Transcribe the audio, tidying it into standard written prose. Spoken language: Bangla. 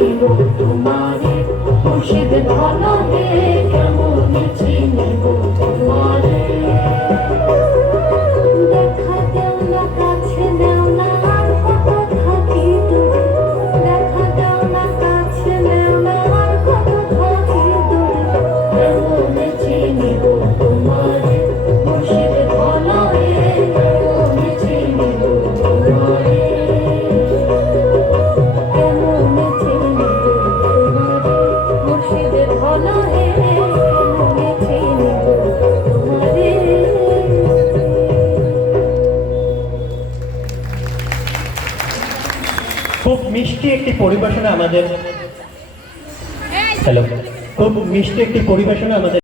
চিনিব তোমারে মুর্শিদ ভালো হে কেমন চিনিব তোমারে দেখা দেও না কাছে নেও না আর কত থাকি দূরে দেখা দেও না কাছে নেও না আর কত থাকি দূরে কেমন চিনিব তোমারে মুর্শিদ ভালো হে কেমন চিনিব তোমারে খুব মিষ্টি একটি পরিবেশনা আমাদের খুব মিষ্টি একটি পরিবেশনা আমাদের